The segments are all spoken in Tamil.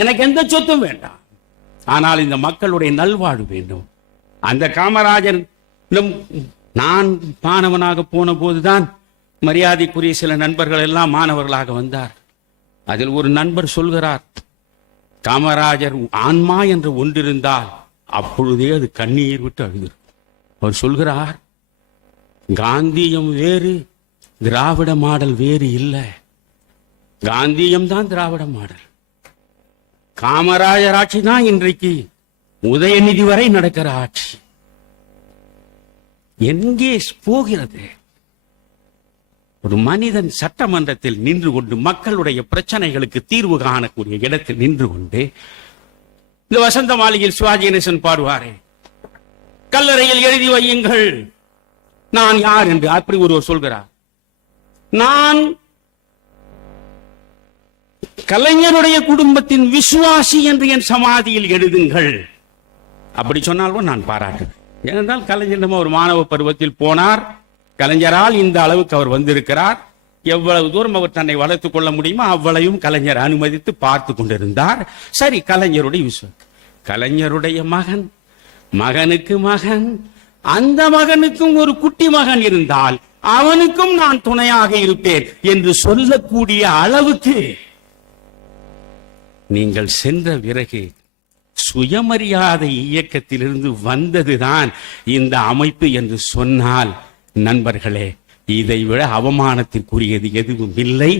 எனக்கு எந்த சொத்தும் வேண்டாம். ஆனால் இந்த மக்களுடைய நல்வாழ்வு வேண்டும். அந்த காமராஜர் நான் மாணவனாக போன போதுதான் மரியாதைக்குரிய சில நண்பர்கள் எல்லாம் மாணவர்களாக வந்தார். அதில் ஒரு நண்பர் சொல்கிறார் காமராஜர் ஆன்மா என்று ஒன்றிருந்தால் அப்பொழுதே அது கண்ணீர் விட்டு அழுது அவர் சொல்கிறார் காந்தியம் வேறு திராவிட மாடல் வேறு இல்லை. காந்தியம் தான் திராவிட மாடல். காமராஜர் ஆட்சி தான் இன்றைக்கு உதயநிதி வரை நடக்கிற ஆட்சி. எங்கே போகிறது? ஒரு மனிதன் சட்டமன்றத்தில் நின்று கொண்டு மக்களுடைய பிரச்சனைகளுக்கு தீர்வு காணக்கூடிய இடத்தில் நின்று கொண்டு இந்த வசந்த மாளிகையில் சிவாஜி கணேசன் பாடுவாரே. கல்லறையில் எழுதி வையுங்கள். நான் யார் என்று அப்படி ஒருவர் சொல்கிறார். நான் கலைஞருடைய குடும்பத்தின் விசுவாசி என்று என் சமாதியில் எழுதுங்கள். அப்படி சொன்னாலும் நான் பாராட்டுவேன். ஏனென்றால் கலைஞரிடம் ஒரு மாணவ பருவத்தில் போனார். கலைஞரால் இந்த அளவுக்கு அவர் வந்திருக்கிறார். எவ்வளவு தூரம் அவர் தன்னை வளர்த்துக் கொள்ள முடியுமோ அவ்வளவும் கலைஞர் அனுமதித்து பார்த்து கொண்டிருந்தார். சரி கலைஞருடைய விசுவம் கலைஞருடைய மகன் மகனுக்கு மகன் அந்த மகனுக்கும் ஒரு குட்டி மகன் இருந்தால் அவனுக்கும் நான் துணையாக இருப்பேன் என்று சொல்லக்கூடிய அளவுக்கு நீங்கள் சென்ற பிறகு சுயமரியாதை இயக்கத்திலிருந்து வந்ததுதான் இந்த அமைப்பு என்று சொன்னால் நண்பர்களே இதை விட அவமானத்திற்குரியது எதுவும் இல்லை.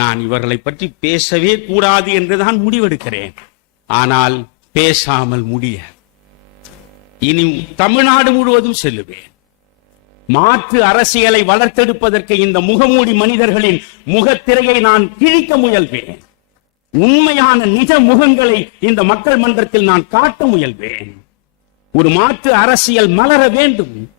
நான் இவர்களை பற்றி பேசவே கூடாது என்றுதான் முடிவெடுக்கிறேன். ஆனால் பேசாமல் முடிய. இனி தமிழ்நாடு முழுவதும் செல்லுவேன். மாற்று அரசியலை வளர்த்தெடுப்பதற்கு இந்த முகமூடி மனிதர்களின் முகத்திரையை நான் கிழிக்க முயல்வேன். உண்மையான நிஜ முகங்களை இந்த மக்கள் மன்றத்தில் நான் காட்ட முயல்வேன். ஒரு மாற்று அரசியல் மலர வேண்டும்.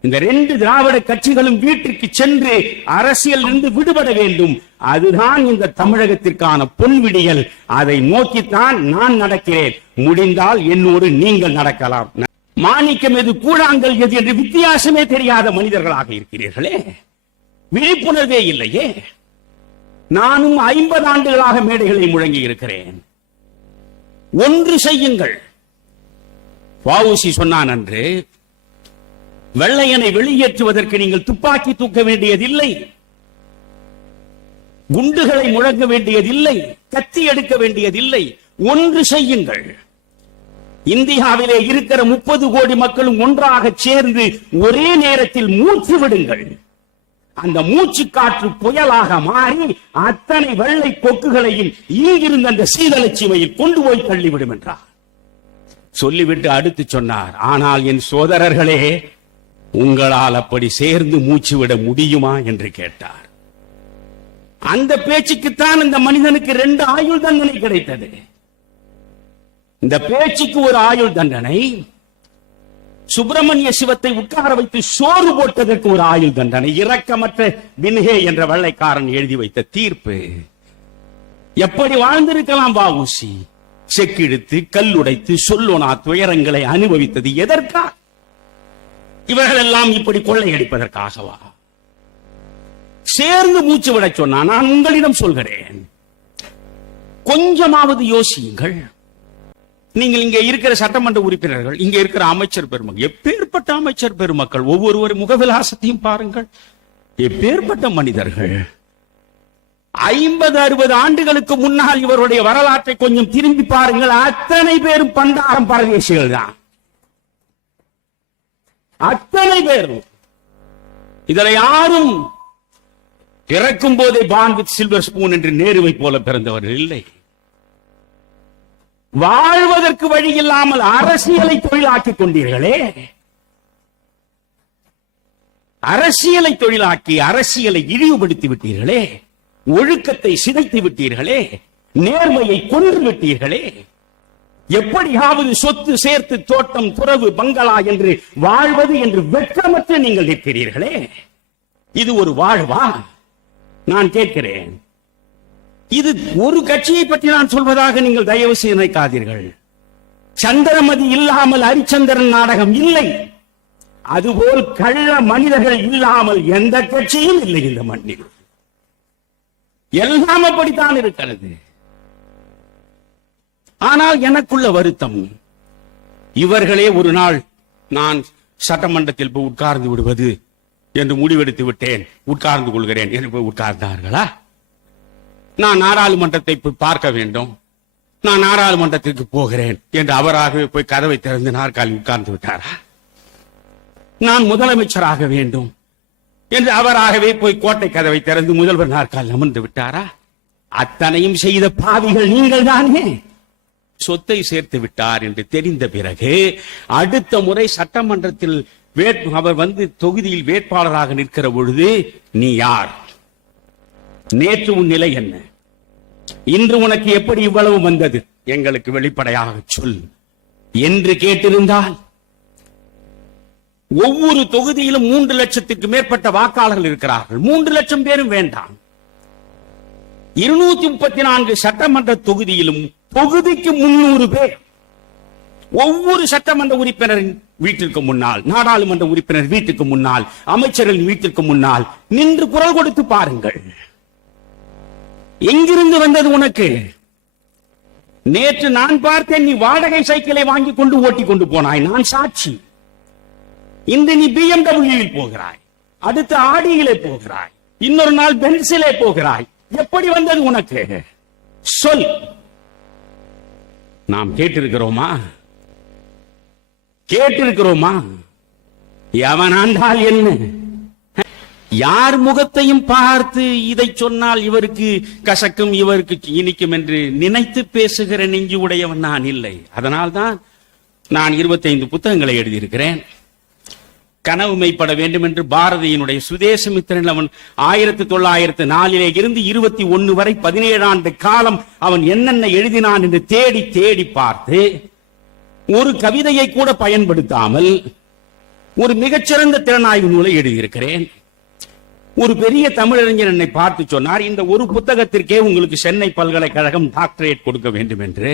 இந்த ரெண்டு திராவிட கட்சிகளும் வீட்டிற்கு சென்று அரசியல் இருந்து விடுபட வேண்டும். அதுதான் இந்த தமிழகத்திற்கான பொன்விடியல். அதை நோக்கித்தான் நான் நடக்கிறேன். முடிந்தால் என்னோடு நீங்கள் நடக்கலாம். மாணிக்கம் எது கூழாங்கல் எது என்று வித்தியாசமே தெரியாத மனிதர்களாக இருக்கிறீர்களே. விழிப்புணர்வே இல்லையே. நானும் ஐம்பது ஆண்டுகளாக மேடைகளை முழங்கி இருக்கிறேன். ஒன்று செய்யுங்கள். வஉசி சொன்னான் அன்று வெள்ளையனை வெளியேற்றுவதற்கு நீங்கள் துப்பாக்கி தூக்க வேண்டியதில்லை. குண்டுகளை முழங்க வேண்டியதில்லை. கத்தி எடுக்க வேண்டியதில்லை. ஒன்று செய்யுங்கள். இந்தியாவிலே இருக்கிற முப்பது கோடி மக்களும் ஒன்றாக சேர்ந்து ஒரே நேரத்தில் மூச்சு விடுங்கள் அந்த மூச்சு காற்று புயலாக மாறி அத்தனை வெள்ளை கொக்குகளையும் இங்கிருந்த அந்த சீதலட்சுமையில் கொண்டு போய் தள்ளிவிடும் என்றார். சொல்லிவிட்டு அடுத்து சொன்னார் ஆனால் என் சோதரர்களே உங்களால் அப்படி சேர்ந்து மூச்சு விட முடியுமா? என்று கேட்டார். அந்த பேச்சுக்குத்தான் இந்த மனிதனுக்கு ரெண்டு ஆயுள் தண்டனை கிடைத்தது. இந்த பேச்சுக்கு ஒரு ஆயுள் தண்டனை சுப்பிரமணிய சிவத்தை உட்கார வைத்து சோறு போட்டதற்கு ஒரு ஆயுள் தண்டனை. இரக்கமற்ற பின்ஹே என்ற வெள்ளைக்காரன் எழுதி வைத்த தீர்ப்பு. எப்படி வாழ்ந்திருக்கலாம் பாபுசி செக்கிழுத்து கல்லுடைத்து சொல்லுனா துயரங்களை அனுபவித்தது எதற்கா? இவர்கள் எல்லாம் இப்படி கொள்ளையடிப்பதற்காகவா? சேர்ந்து மூச்சு விட சொன்னா நான் உங்களிடம் சொல்கிறேன். கொஞ்சமாவது யோசியுங்கள். நீங்கள் இங்கே இருக்கிற சட்டமன்ற உறுப்பினர்கள் இங்க இருக்கிற அமைச்சர் பெருமக்கள் எப்பேற்பட்ட அமைச்சர் பெருமக்கள் ஒவ்வொருவர் முகவிலாசத்தையும் பாருங்கள். எப்பேற்பட்ட மனிதர்கள். ஐம்பது அறுபது ஆண்டுகளுக்கு முன்னால் இவருடைய வரலாற்றை கொஞ்சம் திரும்பி பாருங்கள். அத்தனை பேரும் பண்டாரம் பரதேசிகள் தான். அத்தனை பேரும். இதுல யாரும் பிறக்கும் போதே பான் வித் சில்வர் ஸ்பூன் என்று நேருவை போல பிறந்தவர்கள் இல்லை. வாழ்வதற்கு வழி இல்லாமல் அரசியலை தொழிலாக்கிக் கொண்டீர்களே. அரசியலை தொழிலாக்கி அரசியலை இழிவுபடுத்தி விட்டீர்களே. ஒழுக்கத்தை சிதைத்து விட்டீர்களே. நேர்மையை கொன்று விட்டீர்களே. எப்படியாவது சொத்து சேர்த்து தோட்டம் துறவு பங்களா என்று வாழ்வது என்று வெட்கமற்று நீங்கள் நிற்கிறீர்களே. இது ஒரு வாழ்வா? நான் கேட்கிறேன். இது ஒரு கட்சியை பற்றி நான் சொல்வதாக நீங்கள் தயவு செய்து நினைக்காதீர்கள். சந்திரமதி இல்லாமல் ஹரிச்சந்திரன் நாடகம் இல்லை. அதுபோல் கள்ள மனிதர்கள் இல்லாமல் எந்த கட்சியும் இல்லை இந்த மண்ணில். எல்லாம் அப்படித்தான் இருக்கிறது. ஆனால் எனக்குள்ள வருத்தம் இவர்களே ஒரு நாள் நான் சட்டமன்றத்தில் போய் உட்கார்ந்து விடுவது என்று முடிவெடுத்து விட்டேன். உட்கார்ந்து கொள்கிறேன். என்று போய் உட்கார்ந்தார்களா? நான் நாடாளுமன்றத்தை போய் பார்க்க வேண்டும். நான் நாடாளுமன்றத்திற்கு போகிறேன் என்று அவராகவே போய் கதவை திறந்து நாற்காலி உட்கார்ந்து விட்டாரா? நான் முதலமைச்சராக வேண்டும் என்று அவராகவே போய் கோட்டை கதவை திறந்து முதல்வர் நாற்கால் அமர்ந்து விட்டாரா? அத்தனையும் செய்த பாவிகள் நீங்கள் தானே. சொத்தை சேர்த்து விட்டார் என்று தெரிந்த பிறகு அடுத்த முறை சட்டமன்றத்தில் வேட்பு அவர் வந்து தொகுதியில் வேட்பாளராக நிற்கிற பொழுது நீ யார்? நேற்று உன் நிலை என்ன? இன்று உனக்கு எப்படி இவ்வளவு வந்தது? எங்களுக்கு வெளிப்படையாக சொல். என்று கேட்டிருந்தால் ஒவ்வொரு தொகுதியிலும் மூன்று லட்சத்துக்கு மேற்பட்ட வாக்காளர்கள் இருக்கிறார்கள். மூன்று லட்சம் பேரும் வேண்டாம். இருநூத்தி முப்பத்தி நான்கு சட்டமன்ற தொகுதியிலும் தொகுதிக்கு முன்னூறு பேர். ஒவ்வொரு சட்டமன்ற உறுப்பினரின் வீட்டிற்கு முன்னால் நாடாளுமன்ற உறுப்பினர் வீட்டுக்கு முன்னால் அமைச்சர்கள் வீட்டிற்கு முன்னால் நின்று குரல் கொடுத்து பாருங்கள். எங்கிருந்து வந்தது உனக்கு? நேற்று நான் பார்த்தேன் நீ வாடகை சைக்கிளை வாங்கி கொண்டு ஓட்டி கொண்டு போனாய். நான் சாட்சி. இன்று நீ பிஎம்டபிள்யூவில் போகிறாய். அடுத்த ஆடியிலே போகிறாய். இன்னொரு நாள் பென்சிலே போகிறாய். எப்படி வந்தது உனக்கு? சொல். நாம் கேட்டிருக்கிறோமா? கேட்டிருக்கிறோமா? எவன் ஆண்டால் என்ன? யார் முகத்தையும் பார்த்து இதை சொன்னால் இவருக்கு கசக்கும் இவருக்கு இனிக்கும் என்று நினைத்து பேசுகிற நெஞ்சு உடையவன் நான் இல்லை. அதனால்தான் நான் 25 புத்தகங்களை எழுதியிருக்கிறேன். கனவு மெய்ப்பட வேண்டும் என்று பாரதியினுடைய சுதேசமித்திரன் அவன் ஆயிரத்தி தொள்ளாயிரத்து நாலிலே இருந்து இருபத்தி ஒன்னு வரை பதினேழு ஆண்டு காலம் அவன் என்னென்ன எழுதினான் என்று தேடி தேடி பார்த்து ஒரு கவிதையை கூட பயன்படுத்தாமல் ஒரு மிகச்சிறந்த திறனாய்வு நூலை எழுதியிருக்கிறேன். ஒரு பெரிய தமிழறிஞர் என்னை பார்த்து சொன்னார் இந்த ஒரு புத்தகத்திற்கே உங்களுக்கு சென்னை பல்கலைக்கழகம் டாக்டரேட் கொடுக்க வேண்டும் என்று.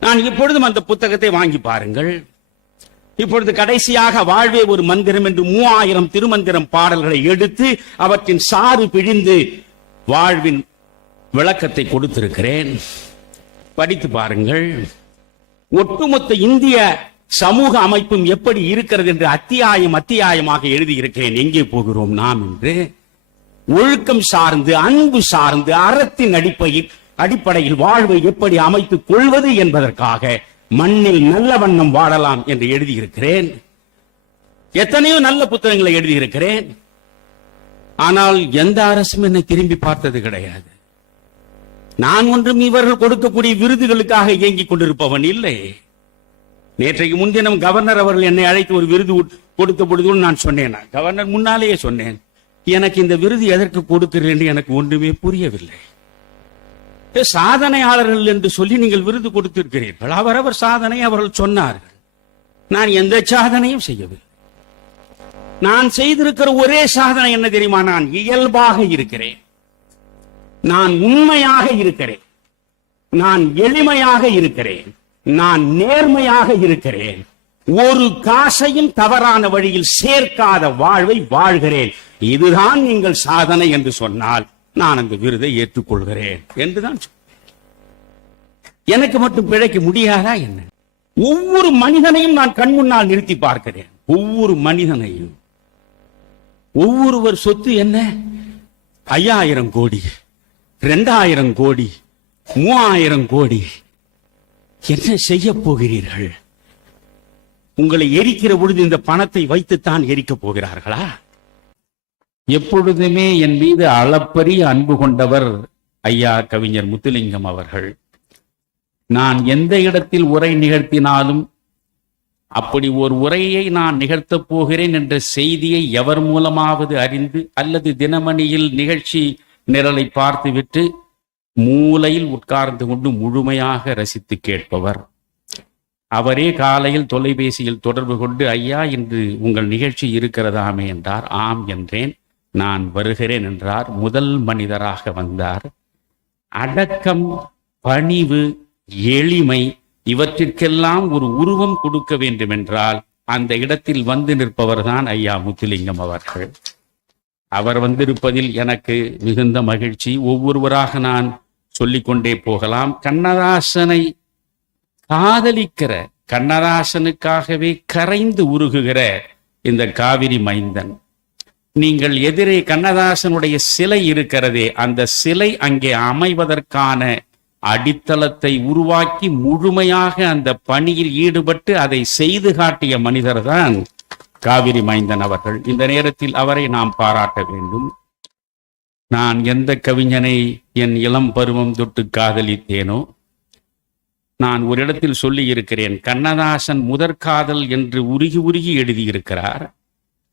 நான் இப்பொழுதும் அந்த புத்தகத்தை வாங்கி பாருங்கள். இப்பொழுது கடைசியாக வாழ்வே ஒரு மந்திரம் என்று மூவாயிரம் திருமந்திரம் பாடல்களை எடுத்து அவற்றின் சாறு பிழிந்து வாழ்வின் விளக்கத்தை கொடுத்திருக்கிறேன். படித்து பாருங்கள். ஒட்டுமொத்த இந்திய சமூக அமைப்பும் எப்படி இருக்கிறது என்று அத்தியாயம் அத்தியாயமாக எழுதியிருக்கிறேன். எங்கே போகிறோம் நாம் என்று? ஒழுக்கம் சார்ந்து அன்பு சார்ந்து அறத்தின் அடிப்படையில் அடிப்படையில் வாழ்வை எப்படி அமைத்துக் கொள்வது என்பதற்காக மண்ணில் நல்ல வண்ணம் வாழலாம் என்று எழுதியிருக்கிறேன். எத்தனையோ நல்ல புத்தகங்களை எழுதியிருக்கிறேன். ஆனால் எந்த அரசும் என்னை திரும்பி பார்த்தது கிடையாது. நான் ஒன்றும் இவர்கள் கொடுக்கக்கூடிய விருதுகளுக்காக இயங்கிக் கொண்டிருப்பவன் இல்லை. நேற்றைக்கு முன்தினம் கவர்னர் அவர்கள் என்னை அழைத்து ஒரு விருது கொடுத்த பொழுது நான் சொன்னேன். கவர்னர் முன்னாலேயே சொன்னேன். எனக்கு இந்த விருது எதற்கு கொடுக்கிறேன் என்று எனக்கு ஒன்றுமே புரியவில்லை. சாதனையாளர்கள் என்று சொல்லி நீங்கள் விருது கொடுத்திருக்கிறீர்கள். அவரவர் சாதனை அவர்கள் சொன்னார்கள். நான் எந்த சாதனையும் செய்யவில்லை. நான் செய்திருக்கிற ஒரே சாதனை என்ன தெரியுமா? நான் இயல்பாக இருக்கிறேன். நான் உண்மையாக இருக்கிறேன். நான் எளிமையாக இருக்கிறேன். நான் நேர்மையாக இருக்கிறேன். ஒரு காசையும் தவறான வழியில் சேர்க்காத வாழ்வை வாழ்கிறேன். இதுதான் நீங்கள் சாதனை என்று சொன்னால் நான் அந்த விருதை ஏற்றுக்கொள்கிறேன் என்றுதான் எனக்கு மட்டும் பிழைக்க முடியாதா என்ன? ஒவ்வொரு மனிதனையும் நான் கண் முன்னால் நிறுத்தி பார்க்கிறேன். ஒவ்வொரு மனிதனையும். ஒவ்வொருவர் சொத்து என்ன? ஐயாயிரம் கோடி ரெண்டாயிரம் கோடி மூவாயிரம் கோடி என்ன செய்ய போகிறீர்கள் உங்களை எரிக்கிற பொழுது இந்த பணத்தை வைத்துத்தான் எரிக்கப் போகிறார்களா? எப்பொழுதுமே என் மீது அளப்பரிய அன்பு கொண்டவர் ஐயா கவிஞர் முத்துலிங்கம் அவர்கள். நான் எந்த இடத்தில் உரை நிகழ்த்தினாலும் அப்படி ஒரு உரையை நான் நிகழ்த்தப் போகிறேன் என்ற செய்தியை எவர் மூலமாவது அறிந்து அல்லது தினமணியில் நிகழ்ச்சி நிரலை பார்த்துவிட்டு மூலையில் உட்கார்ந்து கொண்டு முழுமையாக ரசித்து கேட்பவர். அவரே காலையில் தொலைபேசியில் தொடர்பு கொண்டு ஐயா இன்று உங்கள் நிகழ்ச்சி இருக்கிறதாமே என்றார். ஆம் என்றேன். நான் வருகிறேன் என்றார். முதல் மனிதராக வந்தார். அடக்கம் பணிவு எளிமை இவற்றிற்கெல்லாம் ஒரு உருவம் கொடுக்க வேண்டுமென்றால் அந்த இடத்தில் வந்து நிற்பவர்தான் ஐயா முத்துலிங்கம் அவர்கள். அவர் வந்திருப்பதில் எனக்கு மிகுந்த மகிழ்ச்சி. ஒவ்வொருவராக நான் சொல்லிக்கொண்டே போகலாம். கண்ணதாசனை காதலிக்கிற கண்ணதாசனுக்காகவே கரைந்து உருகுகிற இந்த காவிரி மைந்தன். நீங்கள் எதிரே கண்ணதாசனுடைய சிலை இருக்கிறதே அந்த சிலை அங்கே அமைவதற்கான அடித்தளத்தை உருவாக்கி முழுமையாக அந்த பணியில் ஈடுபட்டு அதை செய்து காட்டிய மனிதர்தான் காவிரி மைந்தன் அவர்கள். இந்த நேரத்தில் அவரை நாம் பாராட்ட வேண்டும். நான் எந்த கவிஞனை என் இளம் பருவம் தொட்டு காதலித்தேனோ? நான் ஒரு இடத்தில் சொல்லி இருக்கிறேன் கண்ணதாசன் முதற்காதல் என்று உருகி உருகி எழுதியிருக்கிறார்.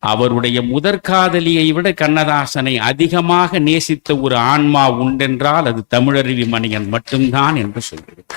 அவருடைய முதற்காதலியை விட கண்ணதாசனை அதிகமாக நேசித்த ஒரு ஆன்மா உண்டென்றால் அது தமிழருவி மணியன் மட்டும்தான் என்று சொல்கிறேன்.